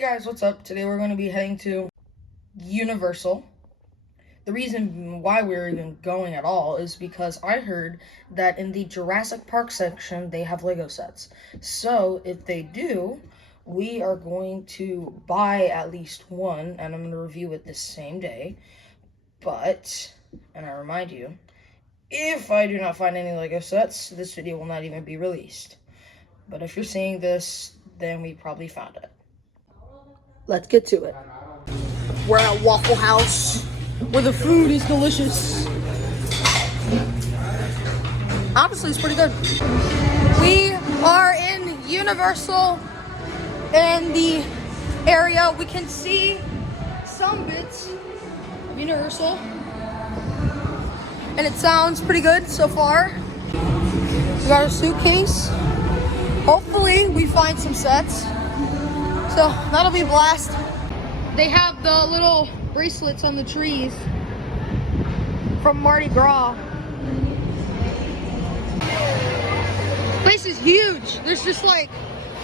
Hey guys, what's up? Today we're going to be heading to Universal. The reason why we're even going at all is because I heard that in the Jurassic Park section they have Lego sets. So if they do, we are going to buy at least one, and I'm going to review it the same day. But, and I remind you, if I do not find any Lego sets, this video will not even be released. But if you're seeing this, then we probably found it. Let's get to it. We're at Waffle House, where the food is delicious. Honestly, it's pretty good. We are in Universal, in the area. We can see some bits of Universal, and it sounds pretty good so far. We got a suitcase. Hopefully, we find some sets. So that'll be a blast. They have the little bracelets on the trees from Mardi Gras. Place is huge. There's just like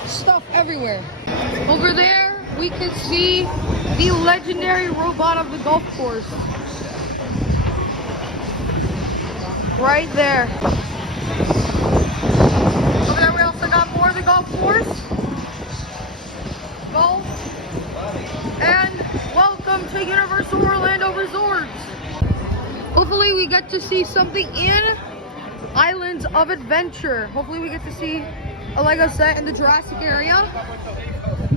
stuff everywhere. Over there, we can see the legendary robot of the golf course. Right there. Over there, we also got more of the golf course. And welcome to Universal Orlando Resorts. Hopefully we get to see something in Islands of Adventure. Hopefully we get to see a Lego set in the Jurassic area.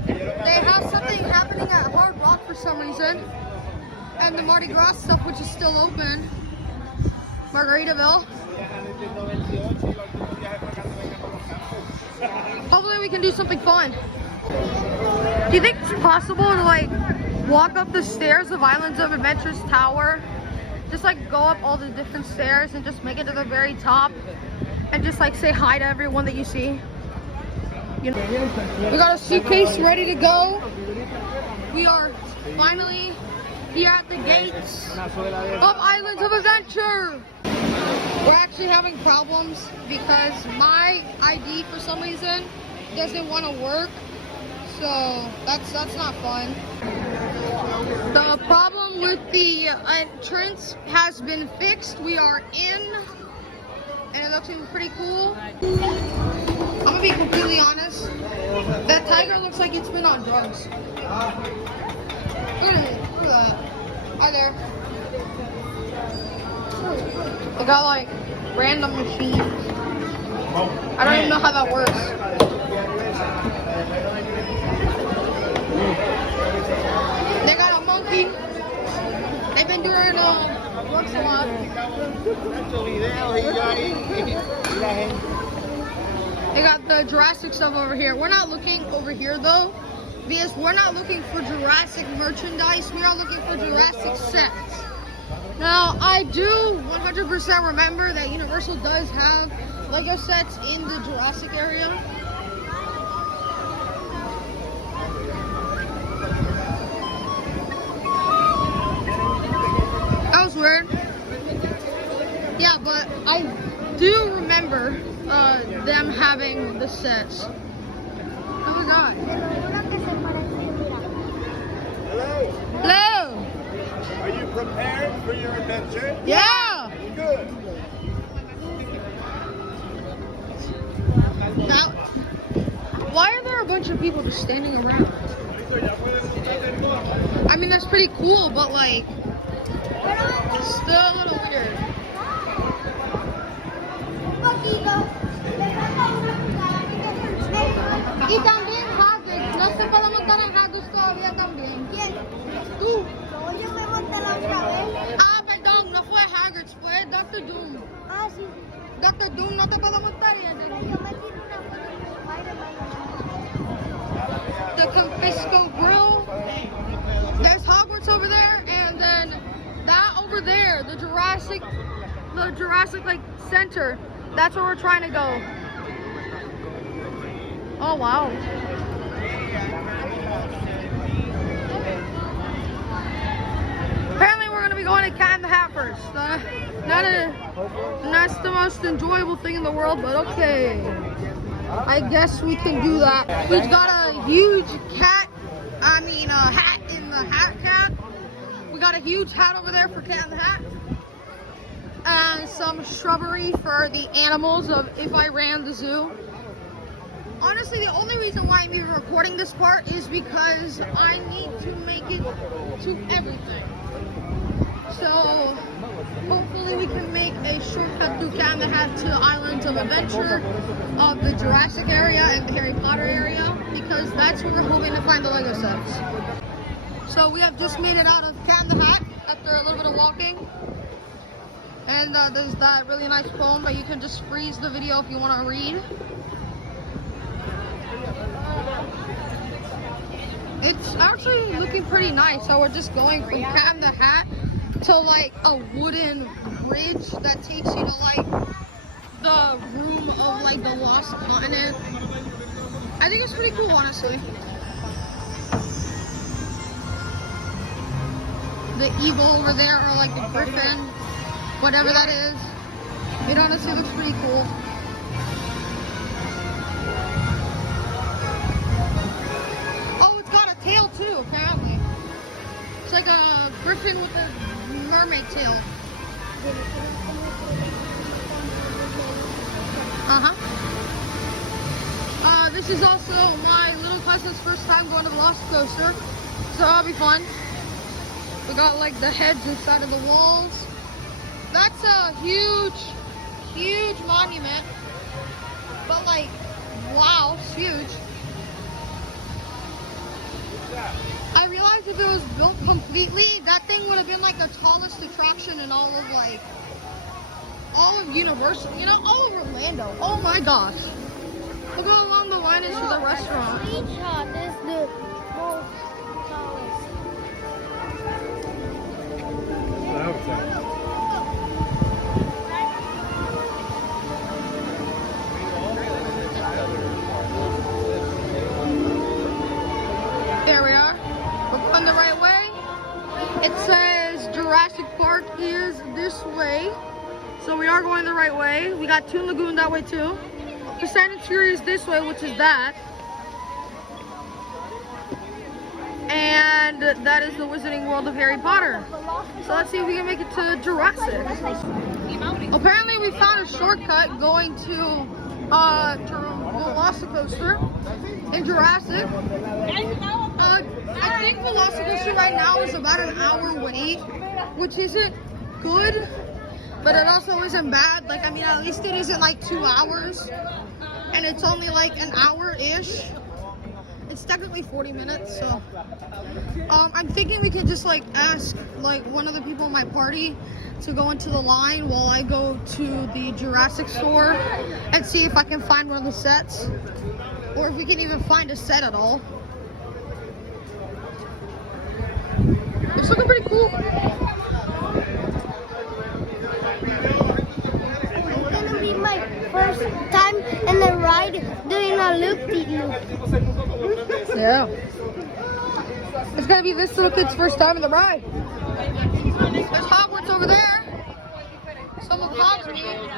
They have something happening at Hard Rock for some reason. And the Mardi Gras stuff, which is still open. Margaritaville. Hopefully we can do something fun. Do you think it's possible to like walk up the stairs of Islands of Adventure's tower? Just like go up all the different stairs and just make it to the very top and just like say hi to everyone that you see? You know? We got a suitcase ready to go. We are finally here at the gates of Islands of Adventure. We're actually having problems because my ID for some reason doesn't want to work. So that's not fun. The problem with the entrance has been fixed. We are in, and it looks pretty cool. I'm gonna be completely honest. That tiger looks like it's been on drugs. Look at it. Look at that. Hi there. They got like random machines. I don't even know how that works. They got a monkey. They've been doing drugs a lot. They got the Jurassic stuff over here. We're not looking over here though, because we're not looking for Jurassic merchandise. We are looking for Jurassic sets. Now, I do 100% remember that Universal does have Lego sets in the Jurassic area. That was weird. Yeah, but I do remember them having the sets. What we got? Hello. Are you prepared for your adventure? Yeah. Good. Now, why are there a bunch of people just standing around? I mean, that's pretty cool, but like, still a little weird. Y también Hagrid. No se puede montar en Hagrid todavía también. ¿Quién? Tú. No, yo me monté la otra vez. Ah, perdón, no fue Hagrid, fue Dr. Doom. Ah, sí. Dr. Doom no te puedo montar ya. Yo me tiré una foto con Spider-Man. The Confisco Grill. There's Hogwarts over there, and then that over there, the Jurassic like center. That's where we're trying to go. Oh wow. Apparently we're gonna be going to Cat in the Hat first. Not the most enjoyable thing in the world, but okay. I guess we can do that. We've got a huge cat hat in the hat cat. We got a huge hat over there for Cat in the Hat. And some shrubbery for the animals of If I Ran the Zoo. Honestly, the only reason why I'm even recording this part is because I need to make it to everything. So, hopefully we can make a shortcut through Cat in the Hat to Islands of Adventure, of the Jurassic area and the Harry Potter area, because that's where we're hoping to find the Lego sets. So we have just made it out of Cat in the Hat after a little bit of walking. And there's that really nice poem, but you can just freeze the video if you want to read. It's actually looking pretty nice. So we're just going from Cat in the Hat to like a wooden bridge that takes you to like the room of like the Lost Continent. I think it's pretty cool, honestly. The eagle over there, or like the griffin, whatever that is. It honestly looks pretty cool. Oh, it's got a tail too, apparently. It's like a griffin with a mermaid tail. This is also my little cousin's first time going to the Velocicoaster, so that'll be fun. We got like the heads inside of the walls. That's a huge, huge monument. But like, wow, it's huge. I realized if it was built completely, that thing would have been like the tallest attraction in all of Universal, you know, all of Orlando. Oh my gosh. Look how long the line is for the restaurant. Screenshot is the most There we are. We're going the right way. It says Jurassic Park is this way. So we are going the right way. We got Toon Lagoon that way too. Fast and Furious this way, which is that. And that is the Wizarding World of Harry Potter. So let's see if we can make it to Jurassic. Apparently we found a shortcut going to Velocicoaster in Jurassic. I think Velocicoaster right now is about an hour wait, which isn't good, but it also isn't bad. Like, I mean, at least it isn't like 2 hours, and it's only like an hour-ish. It's technically 40 minutes, so I'm thinking we could just like ask like one of the people in my party to go into the line while I go to the Jurassic store and see if I can find one of the sets, or if we can even find a set at all. It's looking pretty cool. It's gonna be my first time in the ride doing a loop-de-loop. Yeah. It's gonna be this little kid's first time in the ride. There's Hogwarts over there. Some of Hogsmeade.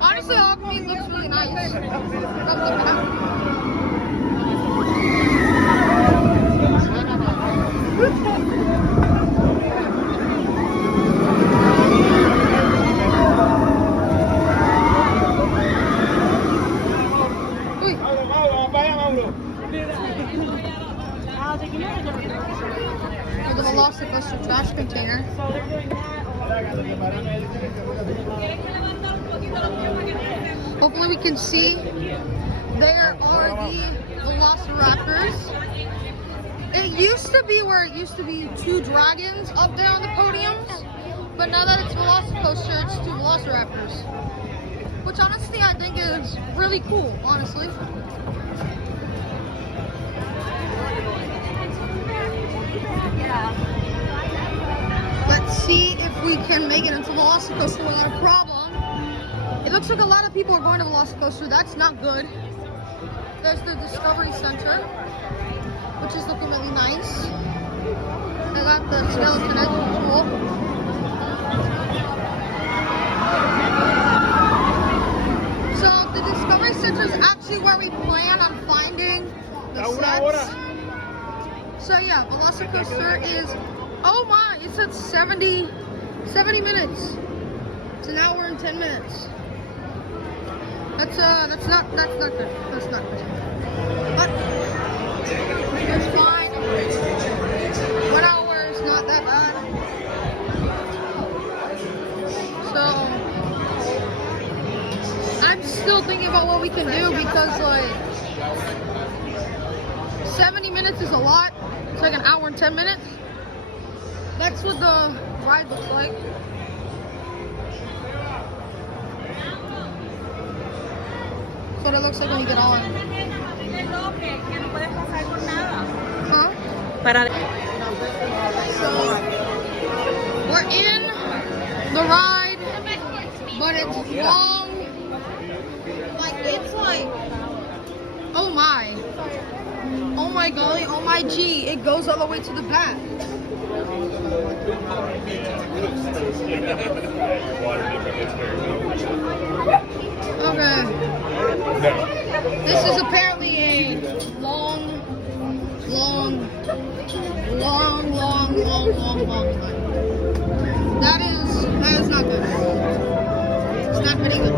Honestly, Hogsmeade looks really nice. Come look at the Velocicoaster trash container. Hopefully we can see. There are the Velociraptors. It used to be where it used to be 2 dragons up there on the podiums, but now that it's Velocicoaster, it's 2 Velociraptors. Which honestly I think is really cool, honestly. Let's see if we can make it into Velocicoaster without a problem. It looks like a lot of people are going to Velocicoaster. That's not good. There's the Discovery Center, which is looking really nice. I got the skeleton as usual. So the Discovery Center is actually where we plan on finding the sets. So yeah, Velocicoaster is, oh my, it's at 70 minutes. It's an hour and 10 minutes. That's not good. That's not good. But it's fine. 1 hour is not that bad. So I'm still thinking about what we can do because like 70 minutes is a lot. It's like an hour and 10 minutes. That's what the ride looks like. That's what it looks like when you get on. Huh? So we're in the ride, but it's long. Like it's like, oh my golly, oh my gee, it goes all the way to the back. Okay. This is apparently a long ride. That is not good. It's not very good.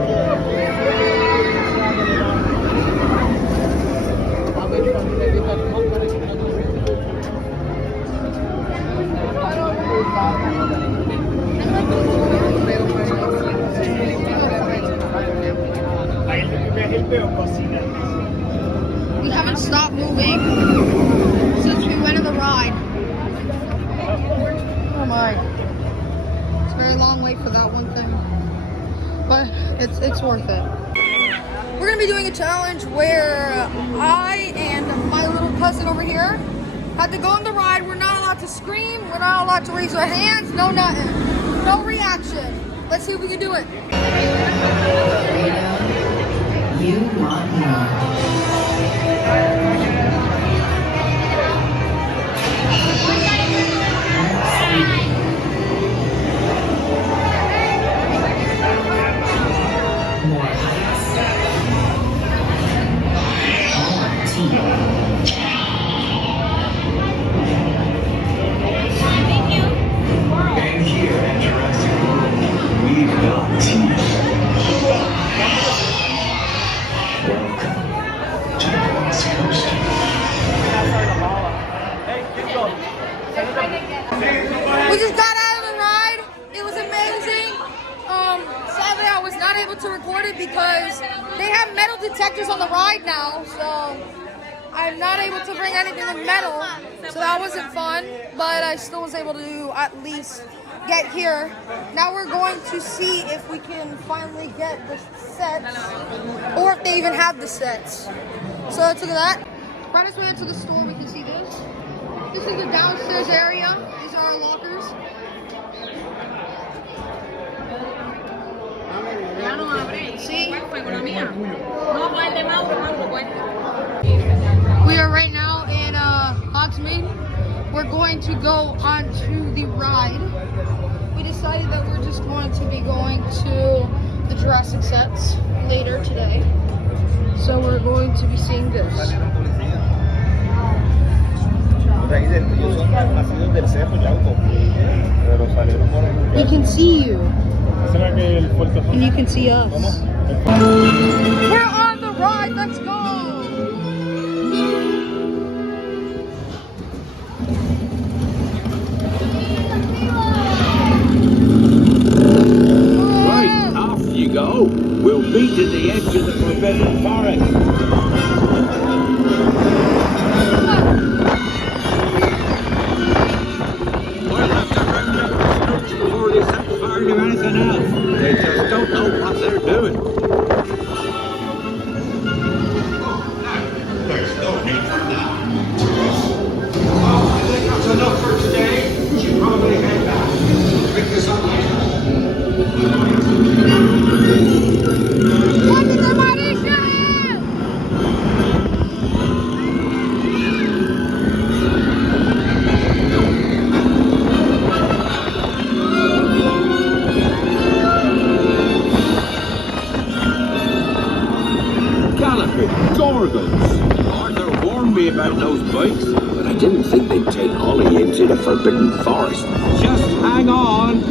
We haven't stopped moving since we went on the ride. Oh my. It's a very long wait for that one thing. But it's worth it. We're gonna be doing a challenge where I and my little cousin over here had to go on the ride. We're not allowed to scream, we're not allowed to raise our hands, no nothing. No reaction. Let's see if we can do it. You want more. More heights. More team. And here at Jurassic World, we've got teeth. Welcome to the Velocicoaster. We just got out of the ride. It was amazing. Sadly, I was not able to record it because they have metal detectors on the ride now, so I'm not able to bring anything in metal. So that wasn't fun, but I still was able to at least get here. Now we're going to see if we can finally get the sets, or if they even have the sets. So let's look at that. Right as we enter the store, we can see this. This is the downstairs area. These are our lockers. See? We are right now in Hogsmeade. We're going to go onto the ride. We decided that we're just going to be going to the Jurassic sets later today. So we're going to be seeing this. We can see you. And you can see us. We're on the ride, let's go! Right, off you go. We'll meet at the edge of the forbidden forest. We'll have to round up the scouts before they set fire to anything else. They just don't know what they're doing. bikes, but I didn't think they'd take Ollie into the Forbidden Forest. Just hang on.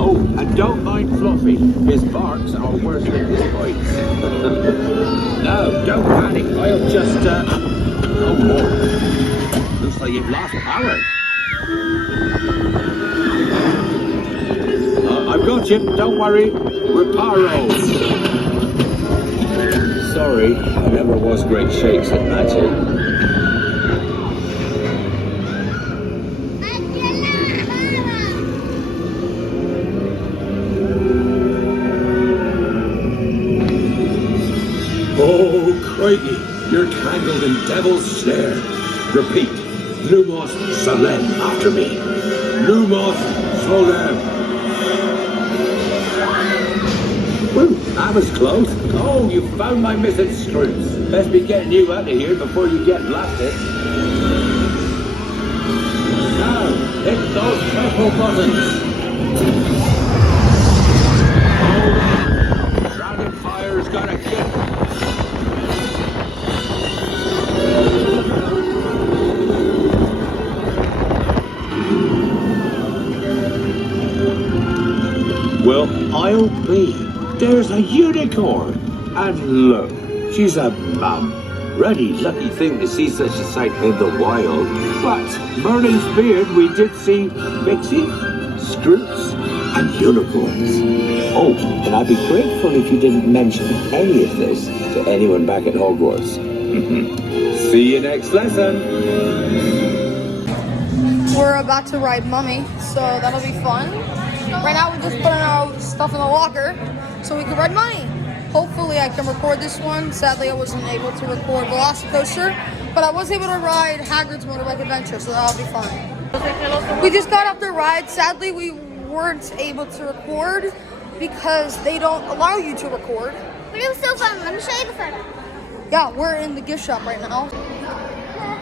Oh, and don't mind Fluffy. His barks are worse than his bites. No, don't panic. I'll just, oh, more. Looks like you've lost power. I've got you. Don't worry. Reparo. Sorry, I never was great shakes at magic. Oh, crikey, you're tangled in Devil's Snare. Repeat, Lumos Solem after me. Lumos Solem. Woo, that was close. Oh, you found my missing screws. Best be getting you out of here before you get blasted. Now, hit those purple buttons. Oh, Dragonfire's got a kick. Well, I'll be. There's a unicorn. And look, she's a mum. Really lucky thing to see such a sight in the wild. But Merlin's beard, we did see Pixie, Scroops, and unicorns. Oh, and I'd be grateful if you didn't mention any of this to anyone back at Hogwarts. See you next lesson. We're about to ride Mummy, so that'll be fun. Right now we're just putting our stuff in the locker so we can ride Mummy. Hopefully I can record this one. Sadly I wasn't able to record Velocicoaster, but I was able to ride Hagrid's Motorbike Adventure, so that'll be fun. We just got off the ride. Sadly we weren't able to record because they don't allow you to record. But it was so fun. Let me show you the photo. Yeah, we're in the gift shop right now.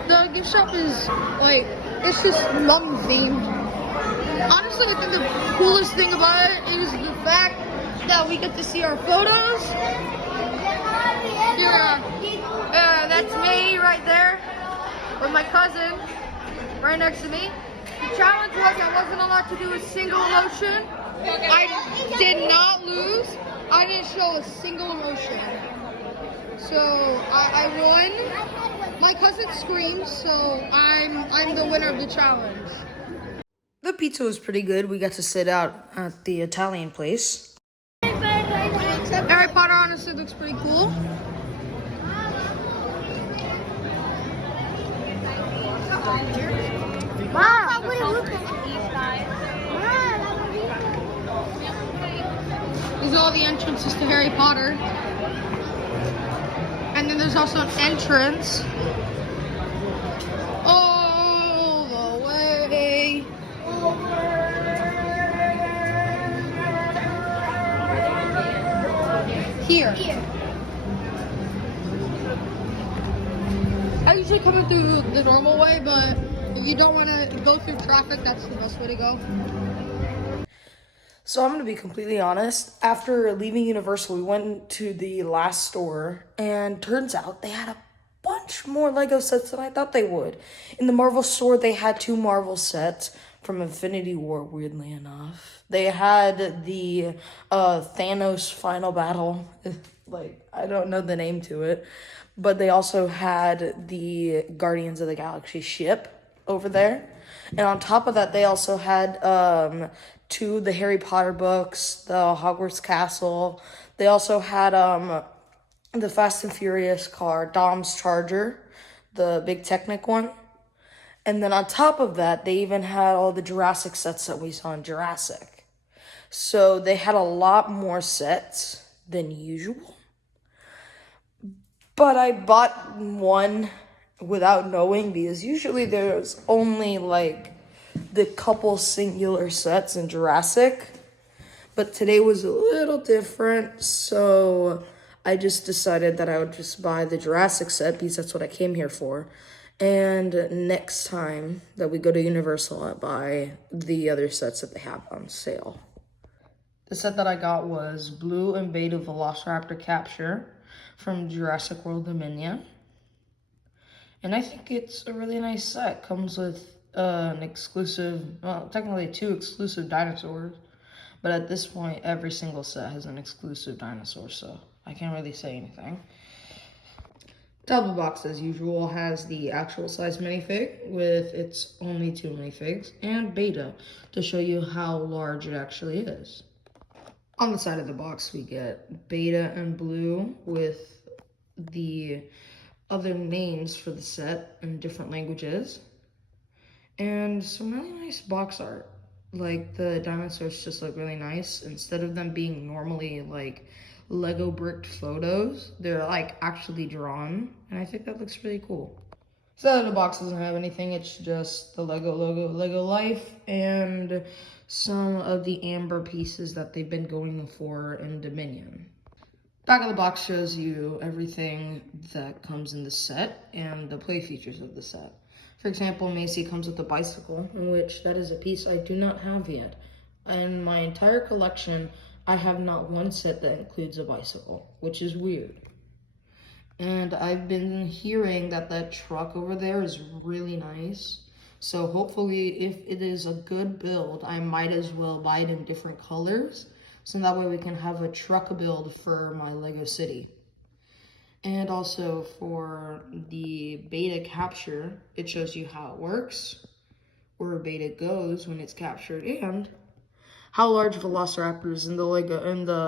The gift shop is like, it's just Mummy themed. Honestly, I think the coolest thing about it is the fact that we get to see our photos. Yeah, that's me right there with my cousin right next to me. The challenge was I wasn't allowed to do a single emotion. I did not lose. I didn't show a single emotion. So I won. My cousin screamed, so I'm the winner of the challenge. The pizza was pretty good. We got to sit out at the Italian place. Harry Potter honestly looks pretty cool. Wow. These are all the entrances to Harry Potter. And then there's also an entrance all the way here. I usually come in through the normal way, but if you don't want to go through traffic, that's the best way to go. So I'm going to be completely honest. After leaving Universal, we went to the last store, and turns out they had a bunch more Lego sets than I thought they would. In the Marvel store, they had 2 Marvel sets from Infinity War, weirdly enough. They had the Thanos Final Battle. Like, I don't know the name to it. But they also had the Guardians of the Galaxy ship over there. And on top of that, they also had 2 of the Harry Potter books, the Hogwarts Castle. They also had the Fast and Furious car, Dom's Charger, the big Technic one. And then on top of that, they even had all the Jurassic sets that we saw in Jurassic. So they had a lot more sets than usual. But I bought one without knowing, because usually there's only like the couple singular sets in Jurassic. But today was a little different, so I just decided that I would just buy the Jurassic set because that's what I came here for. And next time that we go to Universal, I buy the other sets that they have on sale. The set that I got was Blue and Beta Velociraptor Capture from Jurassic World Dominion. And I think it's a really nice set. Comes with an exclusive, well, technically 2 exclusive dinosaurs. But at this point, every single set has an exclusive dinosaur, so I can't really say anything. Top of the box, as usual, has the actual size minifig with its only 2 minifigs, and Beta to show you how large it actually is. On the side of the box, we get Beta and Blue with the other names for the set in different languages, and some really nice box art. Like, the dinosaurs just look really nice. Instead of them being normally like Lego bricked photos, they're like actually drawn, and I think that looks really cool. So the box doesn't have anything, it's just the Lego logo, Lego Life, and some of the amber pieces that they've been going for in Dominion. Back of the box shows you everything that comes in the set and the play features of the set. For example, Macy comes with a bicycle, in which that is a piece I do not have yet. In my entire collection, I have not one set that includes a bicycle, which is weird. And I've been hearing that that truck over there is really nice. So hopefully, if it is a good build, I might as well buy it in different colors. So that way we can have a truck build for my Lego City. And also for the Beta capture, it shows you how it works, where Beta goes when it's captured, and how large velociraptors in the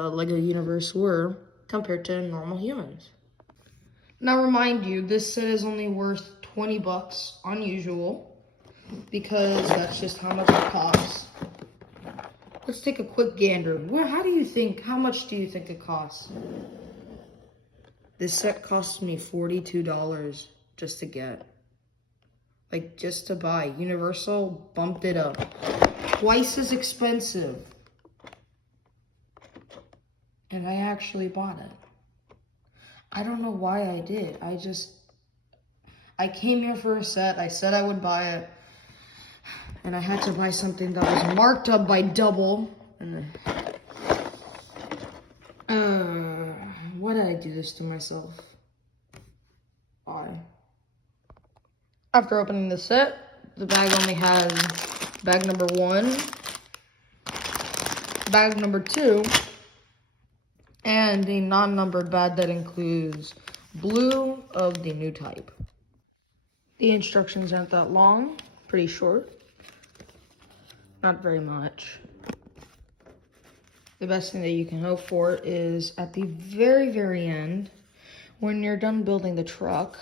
Lego universe were compared to normal humans. Now remind you, this set is only worth 20 bucks unusual, because that's just how much it costs. Let's take a quick gander. How much do you think it costs? This set cost me $42 just to get. Like, just to buy. Universal bumped it up. Twice as expensive. And I actually bought it. I don't know why I did. I came here for a set. I said I would buy it. And I had to buy something that was marked up by double. And why did I do this to myself? Why? After opening the set, the bag only has bag number 1, bag number 2, and a non-numbered bag that includes Blue of the new type. The instructions aren't that long, pretty short. Not very much. The best thing that you can hope for is at the very, very end, when you're done building the truck,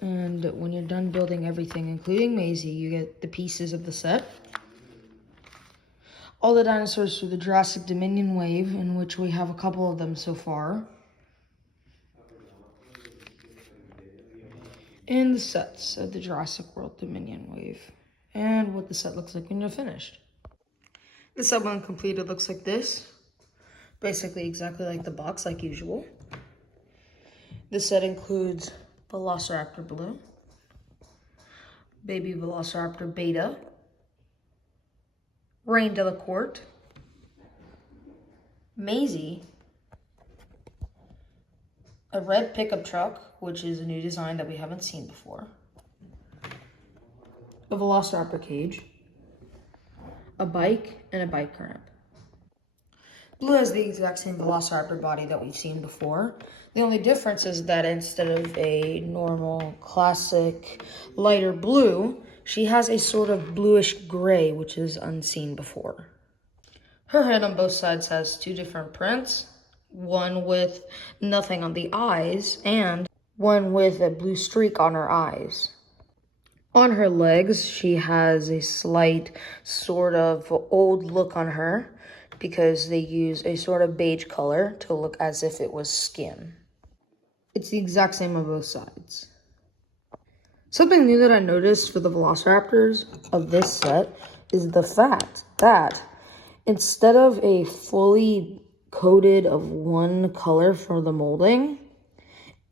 and when you're done building everything, including Maisie, you get the pieces of the set. All the dinosaurs through the Jurassic Dominion wave, in which we have a couple of them so far. And the sets of the Jurassic World Dominion wave. And what the set looks like when you're finished. The set when completed looks like this. Basically exactly like the box, like usual. The set includes Velociraptor Blue, Baby Velociraptor Beta, Reign Delacourt, Maisie, a red pickup truck, which is a new design that we haven't seen before, a Velociraptor cage, a bike, and a bike ramp. Blue has the exact same Velociraptor body that we've seen before. The only difference is that instead of a normal, classic, lighter blue, she has a sort of bluish gray, which is unseen before. Her head on both sides has 2 different prints, one with nothing on the eyes, and one with a blue streak on her eyes. On her legs, she has a slight sort of old look on her because they use a sort of beige color to look as if it was skin. It's the exact same on both sides. Something new that I noticed for the Velociraptors of this set is the fact that instead of a fully coated of one color for the molding,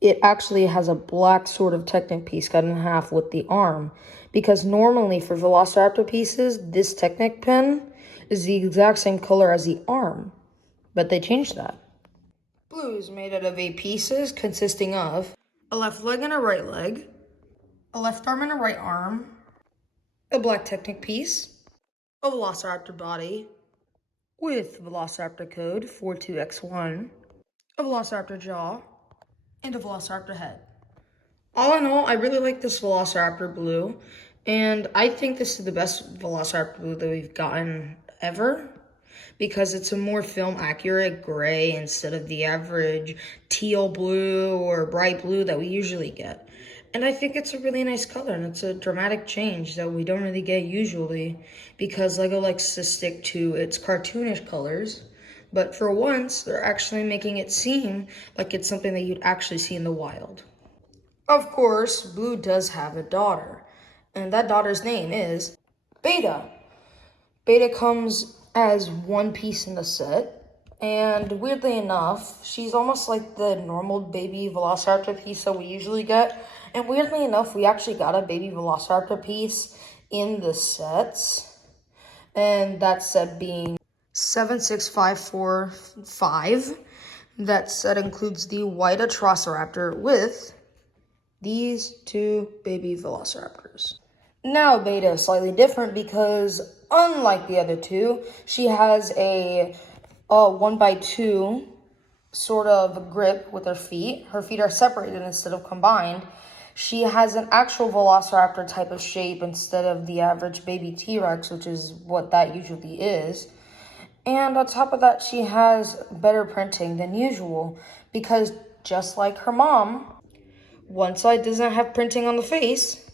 it actually has a black sort of Technic piece cut in half with the arm. Because normally for Velociraptor pieces, this Technic pen is the exact same color as the arm. But they changed that. Blue is made out of 8 pieces consisting of a left leg and a right leg, a left arm and a right arm, a black Technic piece, a Velociraptor body with Velociraptor code 42X1, a Velociraptor jaw, and a Velociraptor head. All in all, I really like this Velociraptor blue, and I think this is the best Velociraptor blue that we've gotten ever, because it's a more film accurate gray instead of the average teal blue or bright blue that we usually get. And I think it's a really nice color, and it's a dramatic change that we don't really get usually, because LEGO likes to stick to its cartoonish colors. But for once, they're actually making it seem like it's something that you'd actually see in the wild. Of course, Blue does have a daughter, and that daughter's name is Beta. Beta comes as one piece in the set, and weirdly enough, she's almost like the normal baby Velociraptor piece that we usually get. And weirdly enough, we actually got a baby Velociraptor piece in the sets, and that set being 76545. That set includes the white Atrociraptor with these two baby Velociraptors. Now Beta is slightly different because unlike the other two, she has a 1x2 sort of grip with her feet. Her feet are separated instead of combined. She has an actual Velociraptor type of shape instead of the average baby T-Rex, which is what that usually is. And on top of that, she has better printing than usual because just like her mom, one side doesn't have printing on the face,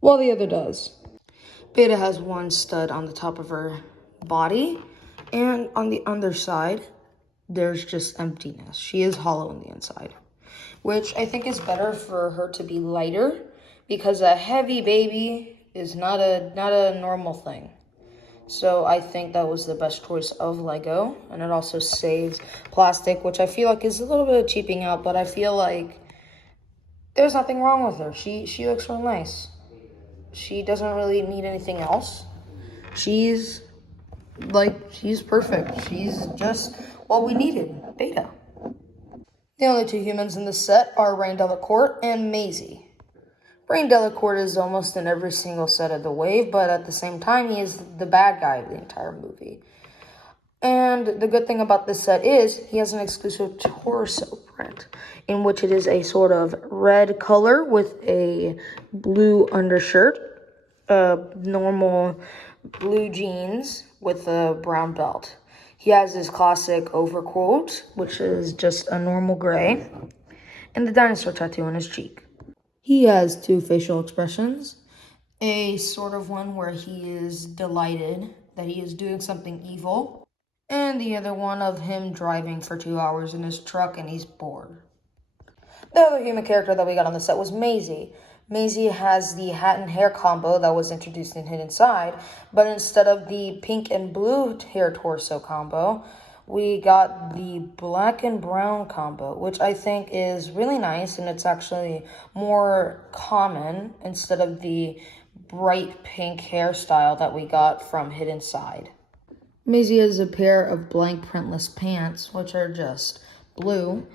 while the other does. Beta has one stud on the top of her body, and on the underside, there's just emptiness. She is hollow on the inside, which I think is better for her to be lighter, because a heavy baby is not a normal thing. So I think that was the best choice of LEGO, and it also saves plastic, which I feel like is a little bit of cheaping out, but I feel like there's nothing wrong with her. She looks real nice. She doesn't really need anything else. She's perfect. She's just what we needed, Beta. The only two humans in this set are Reign Delacourt and Maisie. Reign Delacourt is almost in every single set of the wave, but at the same time, he is the bad guy of the entire movie. And the good thing about this set is he has an exclusive torso print, in which it is a sort of red color with a blue undershirt, normal blue jeans with a brown belt. He has his classic overcoat, which is just a normal gray, and the dinosaur tattoo on his cheek. He has two facial expressions, a sort of one where he is delighted that he is doing something evil, and the other one of him driving for 2 hours in his truck and he's bored. The other human character that we got on the set was Maisie. Maisie has the hat and hair combo that was introduced in Hidden Side, but instead of the pink and blue hair torso combo, we got the black and brown combo, which I think is really nice, and it's actually more common instead of the bright pink hairstyle that we got from Hidden Side. Maisie has a pair of blank printless pants, which are just blue,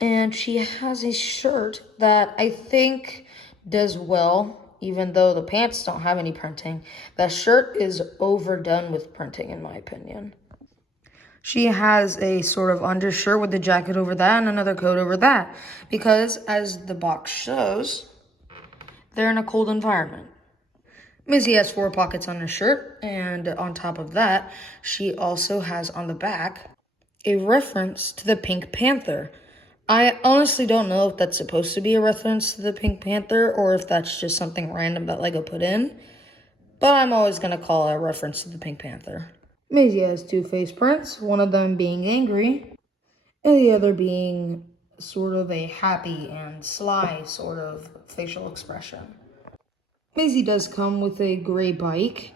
and she has a shirt that I think does well, even though the pants don't have any printing. That shirt is overdone with printing, in my opinion. She has a sort of undershirt with a jacket over that and another coat over that, because as the box shows, they're in a cold environment. Maisie has 4 pockets on her shirt, and on top of that, she also has on the back a reference to the Pink Panther. I honestly don't know if that's supposed to be a reference to the Pink Panther or if that's just something random that LEGO put in, but I'm always going to call it a reference to the Pink Panther. Maisie has 2 face prints, one of them being angry, and the other being sort of a happy and sly sort of facial expression. Maisie does come with a gray bike,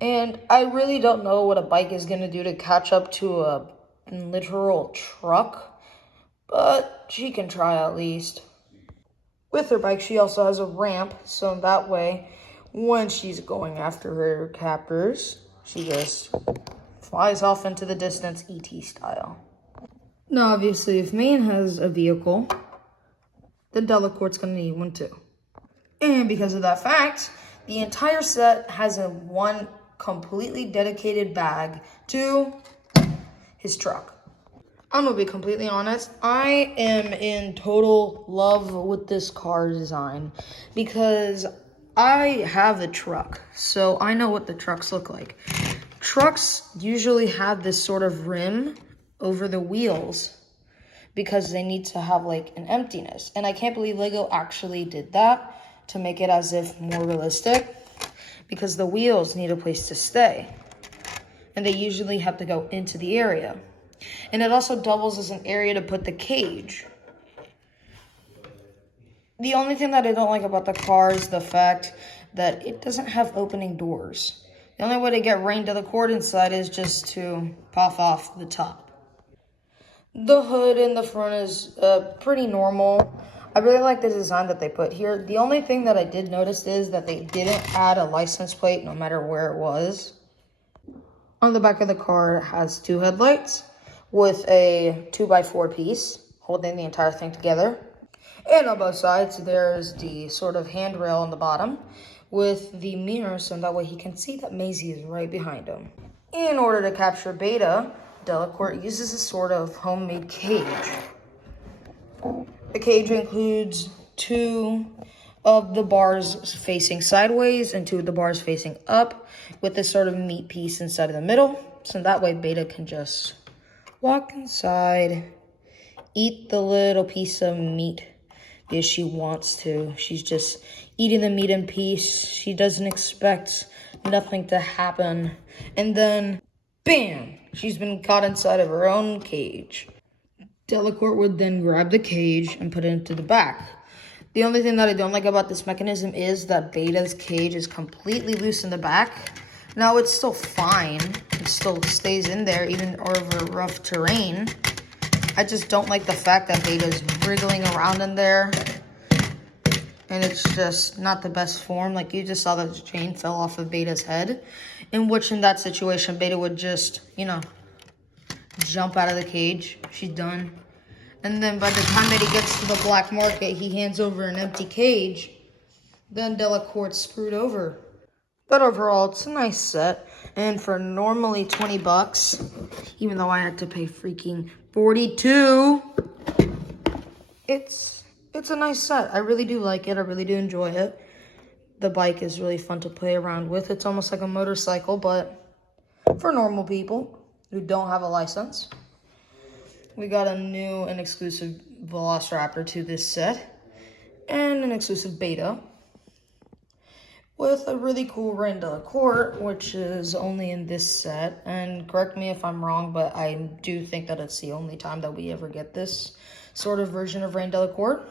and I really don't know what a bike is going to do to catch up to a literal truck, but she can try at least. With her bike, she also has a ramp, so that way, when she's going after her captors, she just flies off into the distance, E.T. style. Now, obviously, if Maine has a vehicle, then Delacorte's gonna need one too. And because of that fact, the entire set has a one completely dedicated bag to his truck. I'm gonna be completely honest, I am in total love with this car design because I have a truck, so I know what the trucks look like. Trucks usually have this sort of rim over the wheels because they need to have like an emptiness. And I can't believe Lego actually did that to make it as if more realistic because the wheels need a place to stay. And they usually have to go into the area. And it also doubles as an area to put the cage. The only thing that I don't like about the car is the fact that it doesn't have opening doors. The only way to get Reign Delacorte inside is just to pop off the top. The hood in the front is pretty normal. I really like the design that they put here. The only thing that I did notice is that they didn't add a license plate no matter where it was. On the back of the car, it has two headlights with a 2x4 piece holding the entire thing together. And on both sides, there's the sort of handrail on the bottom with the mirror so that way he can see that Maisie is right behind him. In order to capture Beta, Delacorte uses a sort of homemade cage. The cage includes two of the bars facing sideways and two of the bars facing up with this sort of meat piece inside of the middle. So that way Beta can just walk inside, eat the little piece of meat if she wants to. She's just eating the meat in peace. She doesn't expect nothing to happen. And then, bam, she's been caught inside of her own cage. Delacorte would then grab the cage and put it into the back. The only thing that I don't like about this mechanism is that Beta's cage is completely loose in the back. Now, it's still fine. It still stays in there, even over rough terrain. I just don't like the fact that Beta's wriggling around in there. And it's just not the best form. Like, you just saw that the chain fell off of Beta's head. In which, in that situation, Beta would just, jump out of the cage. She's done. And then by the time that he gets to the black market, he hands over an empty cage. Then Delacorte's screwed over. But overall, it's a nice set. And for normally 20 bucks, even though I had to pay freaking 42, it's a nice set. I really do like it. I really do enjoy it. The bike is really fun to play around with. It's almost like a motorcycle, but for normal people who don't have a license. We got a new and exclusive Velociraptor to this set, and an exclusive Beta, with a really cool Reign Delacorte, which is only in this set. And correct me if I'm wrong, but I do think that it's the only time that we ever get this sort of version of Reign Delacorte.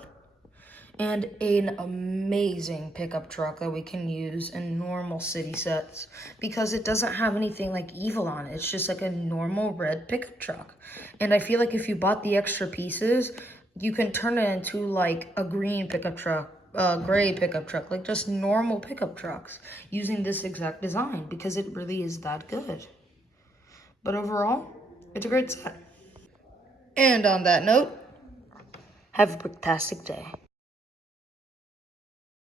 And an amazing pickup truck that we can use in normal city sets because it doesn't have anything like evil on it. It's just like a normal red pickup truck. And I feel like if you bought the extra pieces, you can turn it into like a green pickup truck, a gray pickup truck, like just normal pickup trucks using this exact design because it really is that good. But overall, it's a great set. And on that note, have a fantastic day.